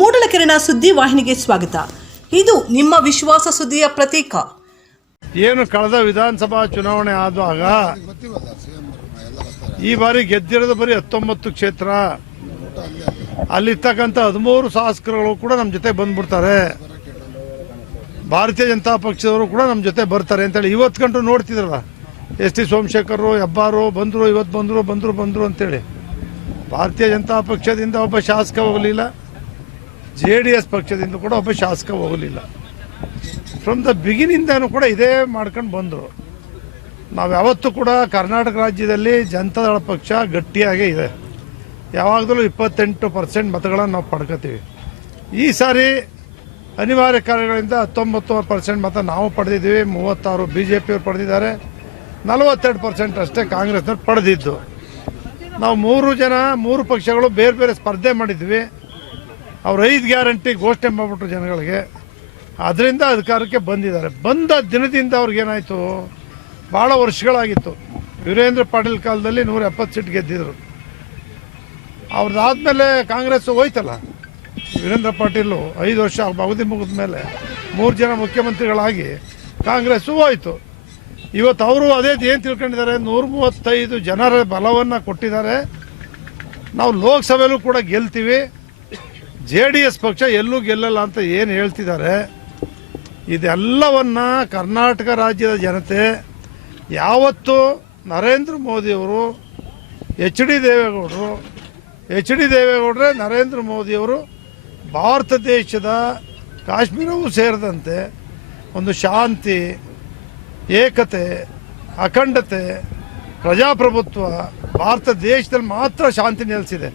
ಮೂಡಲಕೆರೆನ ಸುದ್ದಿ ವಾಹಿನಿಗೆ ಸ್ವಾಗತ. ಇದು ನಿಮ್ಮ ವಿಶ್ವಾಸ ಸುದ್ದಿಯ ಪ್ರತೀಕ. ಏನು ಕಳೆದ ವಿಧಾನಸಭಾ ಚುನಾವಣೆ ಆದಾಗ ಈ ಬಾರಿ ಗೆದ್ದಿರೋದು ಬರೀ ಹತ್ತೊಂಬತ್ತು ಕ್ಷೇತ್ರ. ಅಲ್ಲಿರ್ತಕ್ಕಂಥ ಹದಿಮೂರು ಶಾಸಕರುಗಳು ಕೂಡ ನಮ್ಮ ಜೊತೆ ಬಂದ್ಬಿಡ್ತಾರೆ. ಭಾರತೀಯ ಜನತಾ ಪಕ್ಷದವರು ಕೂಡ ನಮ್ಮ ಜೊತೆ ಬರ್ತಾರೆ ಅಂತೇಳಿ ಇವತ್ತು ಗಂಟು ನೋಡ್ತಿದ್ರಲ್ಲ. ಎಸ್ ಟಿ ಸೋಮಶೇಖರ್, ಹೆಬ್ಬಾರು, ಬಂದರು, ಇವತ್ತು ಬಂದರು ಬಂದರು ಬಂದರು ಅಂತೇಳಿ. ಭಾರತೀಯ ಜನತಾ ಪಕ್ಷದಿಂದ ಒಬ್ಬ ಶಾಸಕ ಹೋಗಲಿಲ್ಲ. ಜೆ ಡಿ ಎಸ್ ಪಕ್ಷದಿಂದ ಕೂಡ ಒಬ್ಬ ಶಾಸಕ ಹೋಗಲಿಲ್ಲ. ಫ್ರಮ್ ದ ಬಿಗಿನಿಂದನೂ ಕೂಡ ಇದೇ ಮಾಡ್ಕೊಂಡು ಬಂದರು. ನಾವು ಯಾವತ್ತೂ ಕೂಡ ಕರ್ನಾಟಕ ರಾಜ್ಯದಲ್ಲಿ ಜನತಾದಳ ಪಕ್ಷ ಗಟ್ಟಿಯಾಗೇ ಇದೆ. ಯಾವಾಗಲೂ ಇಪ್ಪತ್ತೆಂಟು ಪರ್ಸೆಂಟ್ ಮತಗಳನ್ನು ನಾವು ಪಡ್ಕೋತೀವಿ. ಈ ಸಾರಿ ಅನಿವಾರ್ಯ ಕಾರ್ಯಗಳಿಂದ ಹತ್ತೊಂಬತ್ತು ಪರ್ಸೆಂಟ್ ಮತ ನಾವು ಪಡೆದಿದ್ದೀವಿ. ಮೂವತ್ತಾರು ಬಿ ಜೆ ಪಿಯವರು ಪಡೆದಿದ್ದಾರೆ. ನಲವತ್ತೆರಡು ಪರ್ಸೆಂಟ್ ಅಷ್ಟೇ ಕಾಂಗ್ರೆಸ್ನವ್ರು ಪಡೆದಿದ್ದು. ನಾವು ಮೂರು ಜನ, ಮೂರು ಪಕ್ಷಗಳು ಬೇರೆ ಬೇರೆ ಸ್ಪರ್ಧೆ ಮಾಡಿದ್ವಿ. ಅವ್ರು ಐದು ಗ್ಯಾರಂಟಿ ಘೋಷಣೆ ಮಾಡಿಬಿಟ್ರು ಜನಗಳಿಗೆ. ಅದರಿಂದ ಅಧಿಕಾರಕ್ಕೆ ಬಂದಿದ್ದಾರೆ. ಬಂದ ದಿನದಿಂದ ಅವ್ರಿಗೇನಾಯಿತು ಭಾಳ ವರ್ಷಗಳಾಗಿತ್ತು. ವೀರೇಂದ್ರ ಪಾಟೀಲ್ ಕಾಲದಲ್ಲಿ ನೂರ ಎಪ್ಪತ್ತು ಸೀಟ್ ಗೆದ್ದಿದ್ರು. ಅವ್ರದ್ದಾದಮೇಲೆ ಕಾಂಗ್ರೆಸ್ ಹೋಯ್ತಲ್ಲ? ವೀರೇಂದ್ರ ಪಾಟೀಲು ಐದು ವರ್ಷ ಅವಧಿ ಮುಗಿದ ಮೇಲೆ ಮೂರು ಜನ ಮುಖ್ಯಮಂತ್ರಿಗಳಾಗಿ ಕಾಂಗ್ರೆಸ್ಸು ಹೋಯಿತು. ಇವತ್ತು ಅವರು ಅದೇ ಏನು ತಿಳ್ಕೊಂಡಿದ್ದಾರೆ? ನೂರ ಮೂವತ್ತೈದು ಜನರ ಬಲವನ್ನು ಕೊಟ್ಟಿದ್ದಾರೆ. ನಾವು ಲೋಕಸಭೆಯಲ್ಲೂ ಕೂಡ ಗೆಲ್ತೀವಿ. ಜೆ ಡಿ ಎಸ್ ಪಕ್ಷ ಎಲ್ಲೂ ಗೆಲ್ಲಲ್ಲ ಅಂತ ಏನು ಹೇಳ್ತಿದ್ದಾರೆ, ಇದೆಲ್ಲವನ್ನ ಕರ್ನಾಟಕ ರಾಜ್ಯದ ಜನತೆ ಯಾವತ್ತು ನರೇಂದ್ರ ಮೋದಿಯವರು ಎಚ್ ಡಿ ದೇವೇಗೌಡರು, ಎಚ್ ಡಿ ದೇವೇಗೌಡರೇ ನರೇಂದ್ರ ಮೋದಿಯವರು ಭಾರತ ದೇಶದ ಕಾಶ್ಮೀರವೂ ಸೇರಿದಂತೆ ಒಂದು ಶಾಂತಿ, ಏಕತೆ, ಅಖಂಡತೆ, ಪ್ರಜಾಪ್ರಭುತ್ವ, ಭಾರತ ದೇಶದಲ್ಲಿ ಮಾತ್ರ ಶಾಂತಿ ನೆಲೆಸಿದೆ.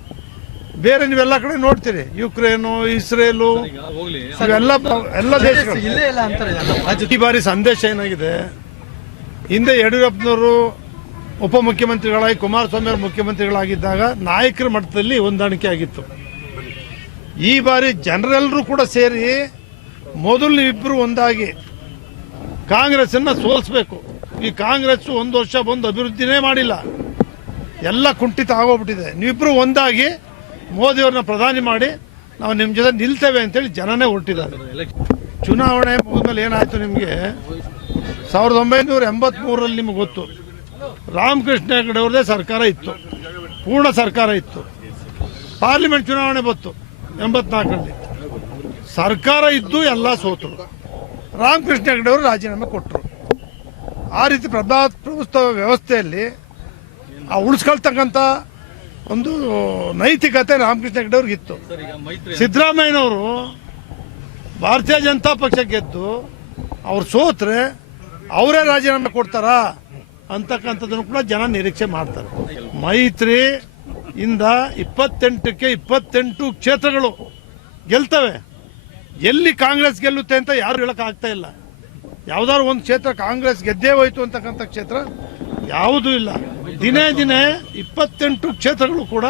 ಬೇರೆ ನೀವೆಲ್ಲ ಕಡೆ ನೋಡ್ತೀರಿ. ಯುಕ್ರೇನು ಇಸ್ರೇಲು ಇವೆಲ್ಲ ಎಲ್ಲ ದೇಶಗಳು. ಈ ಬಾರಿ ಸಂದೇಶ ಏನಾಗಿದೆ? ಹಿಂದೆ ಯಡಿಯೂರಪ್ಪನವರು ಉಪಮುಖ್ಯಮಂತ್ರಿಗಳಾಗಿ ಕುಮಾರಸ್ವಾಮಿ ಅವರು ಮುಖ್ಯಮಂತ್ರಿಗಳಾಗಿದ್ದಾಗ ನಾಯಕರ ಮಟ್ಟದಲ್ಲಿ ಹೊಂದಾಣಿಕೆ ಆಗಿತ್ತು. ಈ ಬಾರಿ ಜನರೆಲ್ಲರೂ ಕೂಡ ಸೇರಿ ಮೊದಲು ನೀವಿಬ್ಬರು ಒಂದಾಗಿ ಕಾಂಗ್ರೆಸ್ಸನ್ನು ಸೋಲಿಸ್ಬೇಕು. ಈ ಕಾಂಗ್ರೆಸ್ ಒಂದು ವರ್ಷ ಬಂದು ಅಭಿವೃದ್ಧಿನೇ ಮಾಡಿಲ್ಲ. ಎಲ್ಲ ಕುಂಠಿತ ಆಗೋಗ್ಬಿಟ್ಟಿದೆ. ನೀವಿಬ್ಬರು ಒಂದಾಗಿ ಮೋದಿಯವ್ರನ್ನ ಪ್ರಧಾನಿ ಮಾಡಿ ನಾವು ನಿಮ್ಮ ಜೊತೆ ನಿಲ್ತೇವೆ ಅಂತೇಳಿ ಜನನೇ ಹೊರಟಿದ್ದಾರೆ. ಚುನಾವಣೆ ಮುಗಿದ್ಮೇಲೆ ಏನಾಯಿತು ನಿಮಗೆ? ಸಾವಿರದ ಒಂಬೈನೂರ ಎಂಬತ್ಮೂರರಲ್ಲಿ ನಿಮ್ಗೆ ಗೊತ್ತು. ರಾಮಕೃಷ್ಣ ಹೆಗಡೆ ಅವ್ರದ್ದೇ ಸರ್ಕಾರ ಇತ್ತು. ಪೂರ್ಣ ಸರ್ಕಾರ ಇತ್ತು. ಪಾರ್ಲಿಮೆಂಟ್ ಚುನಾವಣೆ ಬಂತು ಎಂಬತ್ನಾಲ್ಕರಲ್ಲಿ. ಸರ್ಕಾರ ಇದ್ದು ಎಲ್ಲ ಸೋತರು. ರಾಮಕೃಷ್ಣ ಹೆಗಡೆ ಅವರು ರಾಜೀನಾಮೆ ಕೊಟ್ಟರು ಆ ರೀತಿ ಪ್ರಜಾಪ್ರಭುತ್ವ ವ್ಯವಸ್ಥೆಯಲ್ಲಿ ಆ ಉಳಿಸ್ಕೊಳ್ತಕ್ಕಂಥ ಒಂದು ನೈತಿಕತೆ ರಾಮಕೃಷ್ಣ ಹೆಗಡೆ ಅವ್ರಿಗೆ ಇತ್ತು. ಸಿದ್ದರಾಮಯ್ಯನವರು ಭಾರತೀಯ ಜನತಾ ಪಕ್ಷ ಗೆದ್ದು ಅವ್ರು ಸೋತ್ರೆ ಅವರೇ ರಾಜೀನಾಮೆ ಕೊಡ್ತಾರಾ ಅಂತಕ್ಕಂಥದ್ದನ್ನು ಕೂಡ ಜನ ನಿರೀಕ್ಷೆ ಮಾಡ್ತಾರೆ. ಮೈತ್ರಿ ಇಂದ ಇಪ್ಪತ್ತೆಂಟಕ್ಕೆ ಇಪ್ಪತ್ತೆಂಟು ಕ್ಷೇತ್ರಗಳು ಗೆಲ್ತವೆ. ಎಲ್ಲಿ ಕಾಂಗ್ರೆಸ್ ಗೆಲ್ಲುತ್ತೆ ಅಂತ ಯಾರು ಹೇಳೋಕ್ಕಾಗ್ತಾ ಆಗ್ತಾ ಇಲ್ಲ. ಯಾವ್ದಾದ್ರು ಒಂದು ಕ್ಷೇತ್ರ ಕಾಂಗ್ರೆಸ್ ಗೆದ್ದೇ ಹೋಯ್ತು ಅಂತಕ್ಕಂಥ ಕ್ಷೇತ್ರ ಯಾವುದೂ ಇಲ್ಲ. ದಿನೇ ದಿನೇ ಇಪ್ಪತ್ತೆಂಟು ಕ್ಷೇತ್ರಗಳು ಕೂಡ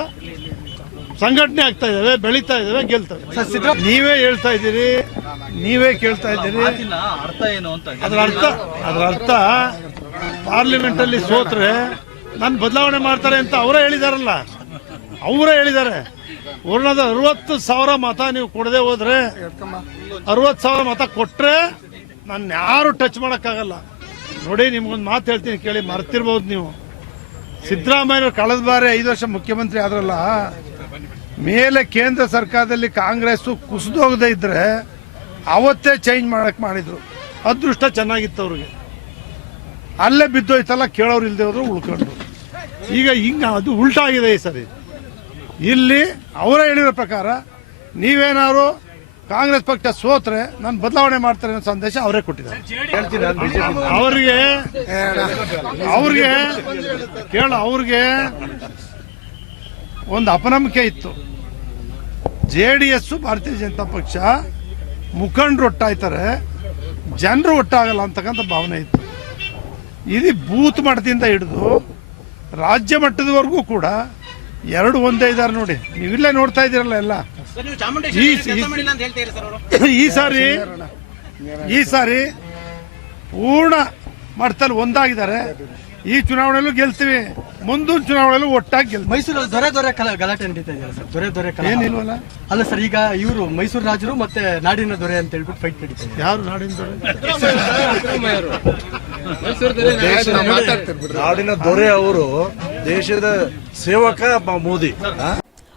ಸಂಘಟನೆ ಆಗ್ತಾ ಇದಾವೆ ಬೆಳೀತಾ ಇದಾವೆ ಗೆಲ್ತವೆ ನೀವೇ ಹೇಳ್ತಾ ಇದ್ದೀರಿ ನೀವೇ ಕೇಳ್ತಾ ಇದ್ದೀರಿ. ಅರ್ಥ ಏನು ಅಂತ ಅದರ ಅರ್ಥ ಅದರ ಅರ್ಥ ಪಾರ್ಲಿಮೆಂಟ್ ಅಲ್ಲಿ ಸೋತ್ರೆ ನಾನು ಬದಲಾವಣೆ ಮಾಡ್ತಾರೆ ಅಂತ ಅವರೇ ಹೇಳಿದಾರಲ್ಲ. ಅವರೇ ಹೇಳಿದ್ದಾರೆ ವರ್ಣದ ಅರವತ್ತು ಸಾವಿರ ಮತ ನೀವು ಕೊಡದೆ ಹೋದ್ರೆ ಅರವತ್ತು ಸಾವಿರ ಮತ ಕೊಟ್ಟರೆ ನಾನು ಯಾರು ಟಚ್ ಮಾಡೋಕ್ಕಾಗಲ್ಲ. ನೋಡಿ ನಿಮ್ಗೊಂದು ಮಾತು ಹೇಳ್ತೀನಿ ಕೇಳಿ ಮರ್ತಿರ್ಬೋದು ನೀವು. ಸಿದ್ದರಾಮಯ್ಯ ಕಳೆದ ಬಾರಿ ಐದು ವರ್ಷ ಮುಖ್ಯಮಂತ್ರಿ ಆದ್ರಲ್ಲ, ಮೇಲೆ ಕೇಂದ್ರ ಸರ್ಕಾರದಲ್ಲಿ ಕಾಂಗ್ರೆಸ್ ಕುಸಿದೋಗದೆ ಇದ್ರೆ ಅವತ್ತೇ ಚೇಂಜ್ ಮಾಡಕ್ ಮಾಡಿದ್ರು. ಅದೃಷ್ಟ ಚೆನ್ನಾಗಿತ್ತು ಅವ್ರಿಗೆ. ಅಲ್ಲೇ ಬಿದ್ದೋಯ್ತಲ್ಲ, ಕೇಳೋರು ಇಲ್ಲದೆ ಹೋದ್ರು ಉಳ್ಕೊಂಡ್ರು. ಈಗ ಹಿಂಗ ಅದು ಉಲ್ಟಾಗಿದೆ ಈ ಸರಿ. ಇಲ್ಲಿ ಅವರೇ ಹೇಳಿರೋ ಪ್ರಕಾರ ನೀವೇನಾದ್ರು ಕಾಂಗ್ರೆಸ್ ಪಕ್ಷ ಸೋತ್ರೆ ನಾನು ಬದಲಾವಣೆ ಮಾಡ್ತಾರೆ ಅನ್ನೋ ಸಂದೇಶ ಅವರೇ ಕೊಟ್ಟಿದ್ದಾರೆ. ಅವ್ರಿಗೆ ಅವ್ರಿಗೆ ಕೇಳ ಅವ್ರಿಗೆ ಒಂದು ಅಪನಂಬಿಕೆ ಇತ್ತು. ಜೆ ಡಿ ಎಸ್ ಭಾರತೀಯ ಜನತಾ ಪಕ್ಷ ಮುಖಂಡರು ಒಟ್ಟಾಯ್ತಾರೆ ಜನರು ಒಟ್ಟಾಗಲ್ಲ ಅಂತಕ್ಕಂಥ ಭಾವನೆ ಇತ್ತು. ಇದು ಬೂತ್ ಮಟ್ಟದಿಂದ ಹಿಡಿದು ರಾಜ್ಯ ಮಟ್ಟದವರೆಗೂ ಕೂಡ ಎರಡು ಒಂದೇ ಇದ್ದಾರೆ ನೋಡಿ. ನೀವಿಲ್ಲೇ ನೋಡ್ತಾ ಇದ್ದೀರಲ್ಲ ಎಲ್ಲ. ಈ- ಸರ್ ಅವರು? ಈ ಸಾರಿ ಈ ಸಾರಿ ಪೂರ್ಣ ಮಟ್ಟದಲ್ಲಿ ಒಂದಾಗಿದ್ದಾರೆ. ಈ ಚುನಾವಣೆಯಲ್ಲೂ ಗೆಲ್ತೀವಿ. ಮುಂದಿನ ಚುನಾವಣೆಯಲ್ಲೂ ಒಟ್ಟಾಗಿ ಗೆಲ್ತೀವಿ. ಮೈಸೂರು ದೊರೆ ದೊರೆ ಕಲ ಗಲಾಟೆ ನಡೀತಾ ಇದೆಯಲ್ಲ ಸರ್. ದೊರೆ ದೊರೆ ಕಲ. ಏನಿಲ್ವಲ್ಲ? ಅಲ್ಲ ಸರ್ ಈಗ ಇವರು ಮೈಸೂರು ರಾಜರು ಮತ್ತೆ ನಾಡಿನ ದೊರೆ ಅಂತ ಹೇಳ್ಬಿಟ್ಟು ಫೈಟ್ ನಡೀತಾ ಇದೆ ಯಾರು ನಾಡಿನ ನಾಡಿನ ದೊರೆ ಅವರು ದೇಶದ ಸೇವಕ ಮೋದಿ.